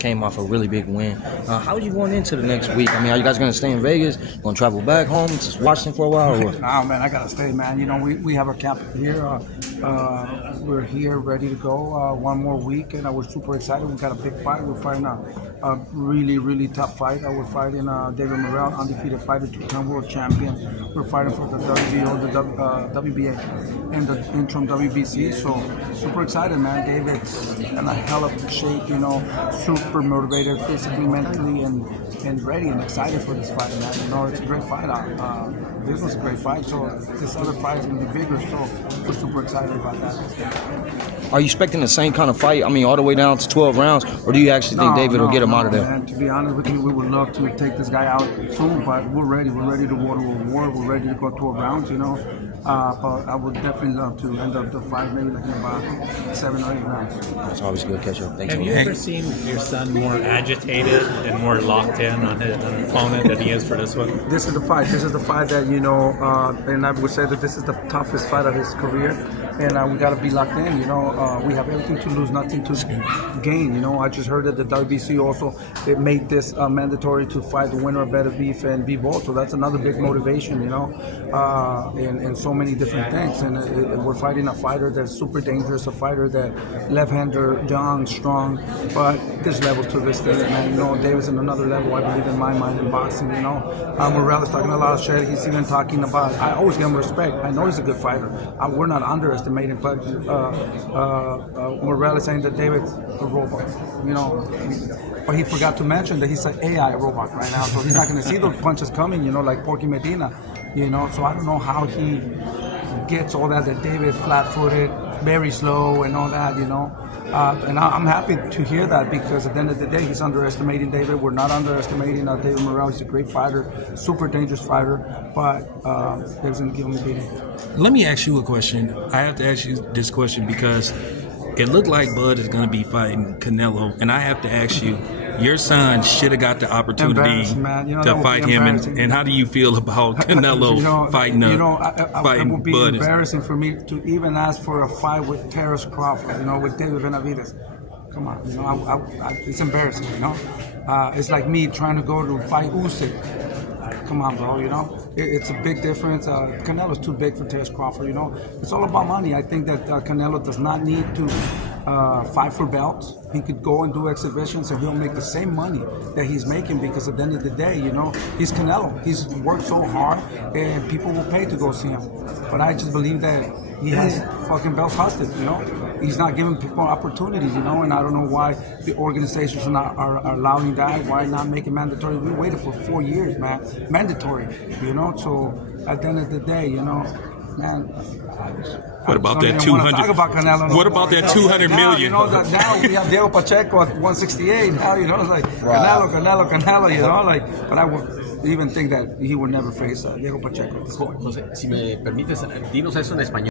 just came off a really big win. How are you going into the next week? I mean, are you guys going to stay in Vegas? Going to travel back home to Washington for a while? Or what? Nah, man, I got to stay, man. You know, we have our camp here. We're here ready to go. One more week, and we're super excited. We got a big fight. We're fighting a really, really tough fight. We're fighting David Morrell, undefeated fighter, two-time world champion. We're fighting for the WBO, the WBA, and the interim WBC. So super excited, man. David's in a hell of shape, you know, super motivated physically, mentally, and ready and excited for this fight, man. You know, it's a great fight. This was a great fight, so this other fight is going to be bigger, so we're super excited about that. Are you expecting the same kind of fight? I mean, all the way down to 12 rounds, or do you actually think David will get him out of there? Man, to be honest with you, we would love to take this guy out soon, but we're ready. We're ready to go to a war. We're ready to go 12 rounds, you know. But I would definitely love to end up the fight maybe like in about 7 or 8 rounds. That's always good catch up. Thanks. Have you ever seen your son more agitated and more locked in on an opponent than he is for this one? This is the fight. This is the fight that, you know, and I would say that this is the toughest fight of his career. And we got to be locked in, you know. We have everything to lose, nothing to gain, you know. I just heard that the WBC also, it made this mandatory to fight the winner of Better Beef and Be Bold. So that's another big motivation, you know, and so many different things. And we're fighting a fighter that's super dangerous, a fighter that left-hander, young, strong. But there's levels to this thing, man. You know, David's in another level, I believe, in my mind, in boxing, you know. Morales talking a lot of shit. He's even talking about, I always give him respect. I know he's a good fighter. We're not underestimating, but Morales saying that David's a robot, you know. But he forgot to mention that he's an AI robot right now, so he's not going to see those punches coming, you know, like Porky Medina, you know. So I don't know how he gets all that David's flat-footed, very slow and all that, you know. And I'm happy to hear that, because at the end of the day, he's underestimating David. We're not underestimating David Morrell. He's a great fighter, super dangerous fighter, but David's going to give him a beating. Let me ask you a question. I have to ask you this question because it looked like Bud is going to be fighting Canelo, and I have to ask you, your son should have got the opportunity to fight him, and how do you feel about Canelo fighting it would be Bud? Embarrassing for me to even ask for a fight with Terence Crawford, you know, with David Benavidez. Come on, you know, it's embarrassing, you know. It's like me trying to go to fight Usyk. Come on, bro, you know. It's a big difference. Canelo's too big for Terence Crawford, you know. It's all about money. I think that Canelo does not need to fight for belts. He could go and do exhibitions and he'll make the same money that he's making, because at the end of the day, you know, he's Canelo. He's worked so hard and people will pay to go see him. But I just believe that he has fucking belts hostage, you know. He's not giving people opportunities, you know, and I don't know why the organizations are allowing that, why not make it mandatory. We waited for 4 years, man, mandatory, you know. So at the end of the day, you know, man, what about that 200? What about that 200 million? You know, that now we have Diego Pacheco at 168. Now, you know, it's like Canelo, you know, like, but I would even think that he would never face Diego Pacheco at this point. José, si me permites, dinos eso en español.